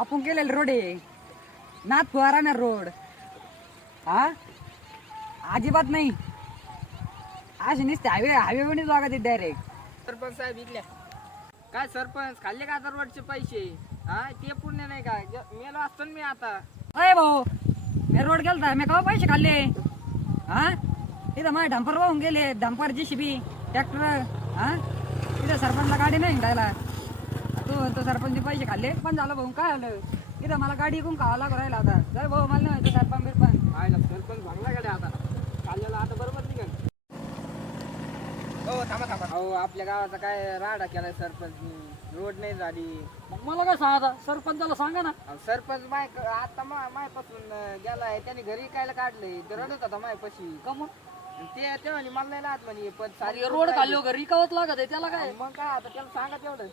आपण केलेलं रोड आहे नाथ फुवारा रोड. हा अजिबात नाही अशी नुसते हायवे पण लागत डायरेक्ट. सरपंच साहेब इथल्या काय सरपंच खाल्ले का दरवाडचे पैसे? हा ते पुण्य नाही का? मेलो असतो ना मी आता. अय भाऊ मी रोड गेलता मी केव्हा पैसे खाल्ले? हा इथं माझे डंपर वाहून गेले, डंपर JCB ट्रॅक्टर. हा इथं सरपंचला गाडी नाही हिंडायला. तो सरपंचचे पैसे खाल्ले पण झालं भाऊ. काय आलं इथं मला गाडी इकून खावा लागू राहिला आता. जर भाऊ मला नाही माहिती सरपंच बिरपंच आयला सरपंच भरला गाडी आता खाल्ल्याला आता बरोबर निघाल. हो थांबा थांबा. हो आपल्या गावाचा काय राडा केलाय सरपंचनी, रोड नाही झाली. मग मला काय सांगा सरपंचाला सांगा ना. सरपंच आता मायपासून गेलाय, त्याने घरी कायला काढलंय, ते रडत होता मायपाशी. का मग ते तेव्हा मला नाही लात म्हणे पण रोड खाल्लो घरी कावत लागत आहे त्याला काय? मग काय आता त्याला सांगा तेवढं.